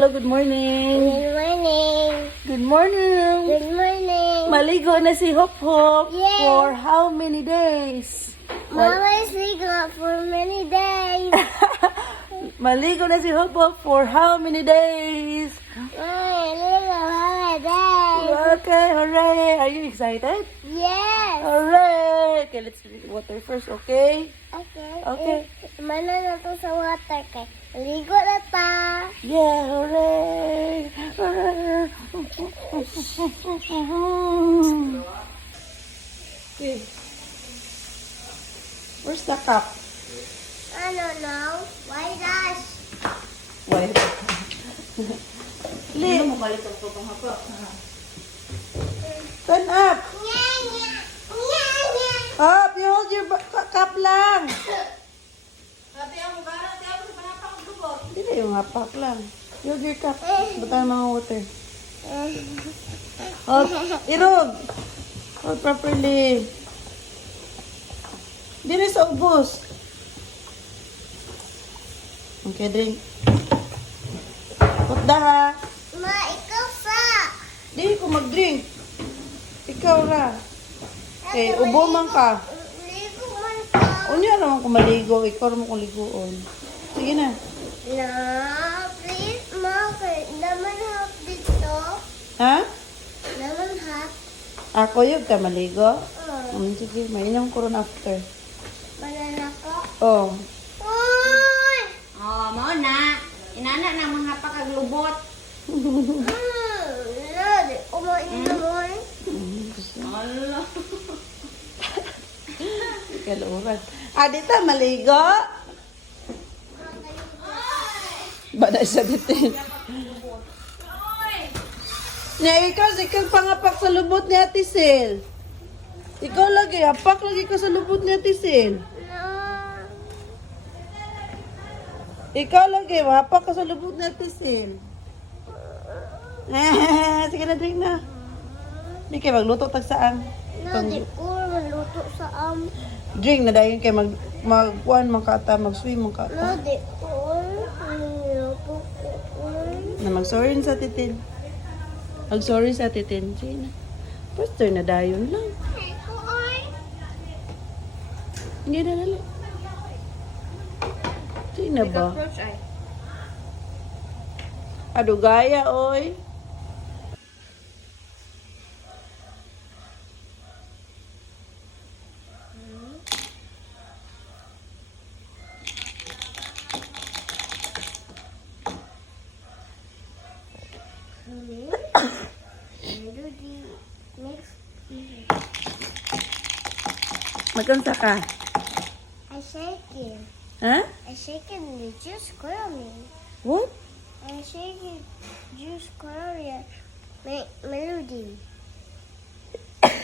Hello, good morning. Good morning. Good morning. Good morning. Maligo na si Hop Hop. Yes. For how many days? Mama is legal for many days. Maligo na si Hop Hop for how many days? Little holiday. Okay, hooray. Are you excited? Yes. Hooray. Okay, let's drink water first, okay? Okay. Okay. Mana na to sa water kay. Ligo na ta. Yeah, hooray. Hooray. Okay. Where's the cup? I don't know. Why gosh? Wait. Li, turn up. Up, you hold your cup lang. Hindi yung hapak lang. You hold your cup. Bata mga water. Hold, irog. Hold properly. Dili sa ubos. Okay, drink. Put ha. Ma, ikaw sa. Di ko mag-drink. Ikaw ra. Okay, ubo man ka. Ligo man ka. Unya naman ko maligo. Ikaw naman kong liguon. Sige na. No, please, ma. Naman hot dito. Ha? Naman hot. Ako yung ka maligo? Sige, mainom ko ron after. Banana ko. Oh. Uy! Oh, mao na. Inana na mga pakaglubot. Lord, umain mo. Allah. Kaluran. Dito, maligo? Bada sa bitin. Nya, ikaw pangapak sa lubot ni Ate Sil. Ikaw lagi, hapak lagi ka sa lubot ni Ate Sil. No. Ikaw lagi, hapak ka sa lubot ni Ate Sil. Sige na, drink na. Di kayo magluto tag saan. No, di ko maluto sa Drink na dahil kayo magkuhan makata, mag-swim No, makata. di ko maluto ko. Na mag-sorry sa titin. Mag-sorry sa titin. Sige na. Pastor na dayon lang. Ko ay. Hindi na lang. Sige na ba? Adugaya, oy. Melody mix. Magkansa ka? I shake it. Ha? I shake it and the juice crawling. What? I shake it juice crawling. Melody.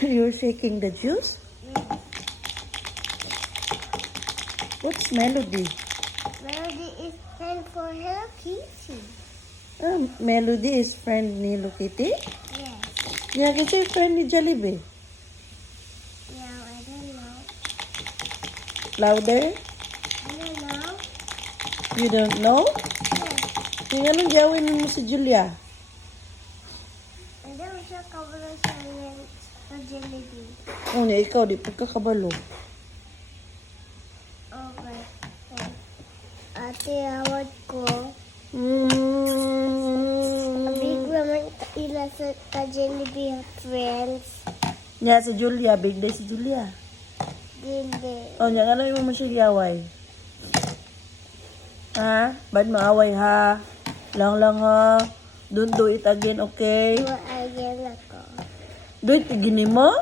You're shaking the juice? What's melody? Melody is friend for Hello Kitty. Melody is friend ni Hello Kitty? Yes. Yeah, kasi friend ni Jollibee. Yeah, I don't know. Louder? I don't know. You don't know? Yes. Yung anong gawin mo si Julia? And then we shall cover the silence of Jollibee. Ano, ikaw, di pagkakabalo. Okay. Ate, awad ko. Big naman ila sa Jollibee friends. Nya, si Julia, big day si Julia. Dili. O, nya, ano yung mo siya away? Ha? Ba't maaway ha? Lang ha? Don't do it again, okay? Iwa again ako. Do it again mo?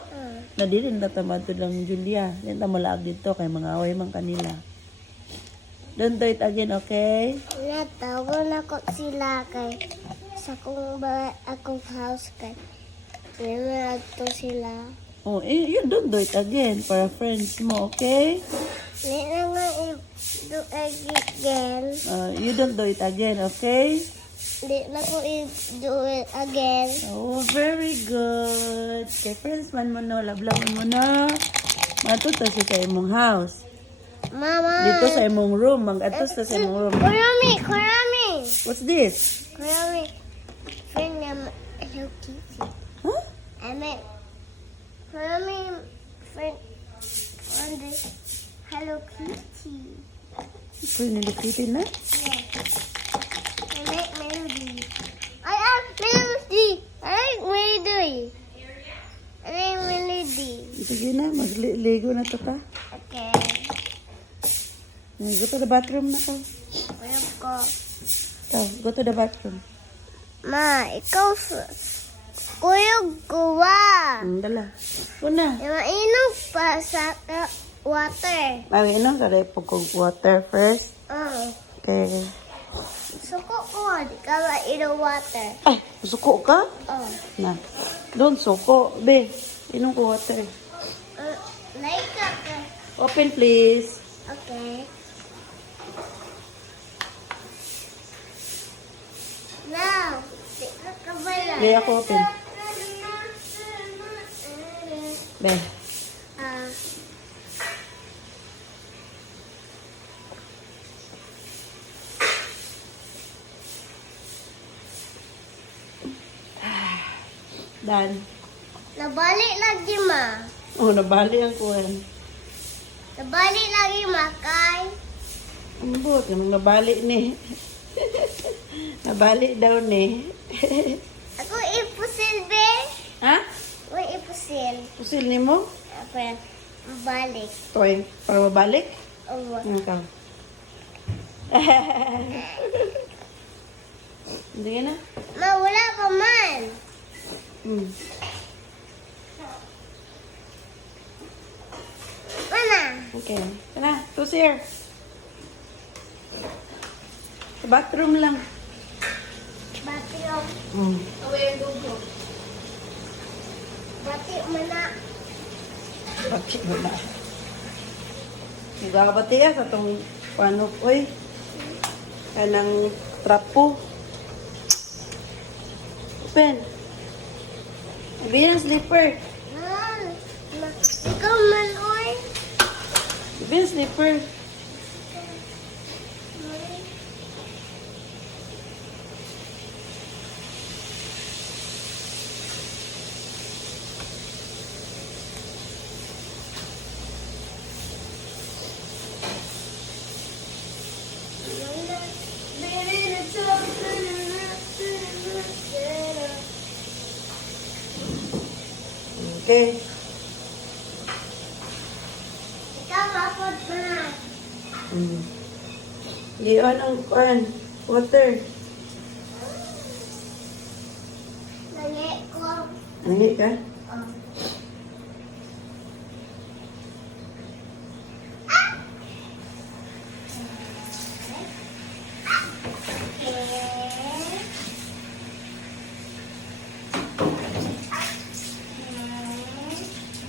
Na di rin natamad lang Julia. Yan ta malaag dito kay mga away man kanila. Don't do it again, okay? Natawa na ko sila kay sa akong house kay. Nila to sila. Oh, you don't do it again para friends mo, okay? Nila nga do again. You don't do it again, okay? Di na ko do it again. Oh, very good. Kay friends man mo no, love-love mo no. Matuto si sa imong house. Mama. Dito sa imong room, mag-atos ta sa imong room. Kurami, kurami. What's this? Really, friend Hello Kitty. Huh? I meant, really, friend on the Hello Kitty. Friend Hello Kitty na? Yeah. I make melody. I like melody. I like melody. I like melody. Sige na, magligo na to ta. Okay. Go to the bathroom na ka. Where go? Go to the bathroom. Ma, ikaw kuyog kuwa. Dala. Una. Inom pa sa water. Inom ka rin pagkog water first. Okay. Suko ko, di ka mainom water. Ay, suko ka? Na. Don't suko. Be, inom ko water. Like ka. Open please. Okay. Now, di ka kabala. Be, ako open. Be. Dan. Nabalik lagi, ma. Oh, nabali ang kuwan. Nabalik lagi, ma, kay. Ambot, yung nabali ni. Nabali daw ni. Ako ipusil, be. Ha? Ako ipusil. Pusil ni mo? Apa, balik. Toy, para mabalik? Oo. Ano ka? Hindi ka na? Ma, wala pa man. Hmm. Mana? Okay. Tara, who's here? Sa bathroom lang. Bati yung, Hmm. bati mana. Bakit mo na? Nagkakabati ya sa itong paano po eh. Kanang trapo. Open. Sabi ng slipper. Ikaw man, oy. Sabi ng slipper. Okay. Ikaw mapod na. Hmm. Iyon ang kuan. Water. Nangi ko. Nangi ka?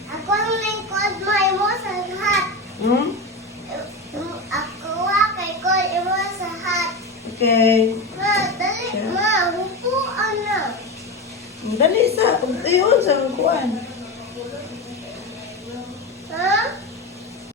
Ako ang lingkod mo, imo sa hat. Hmm? Ako kay ko, imo sa hat. Okay. Ma, dali, ma, hupuan na. Dali sa. Iyon sa kuan. Ha?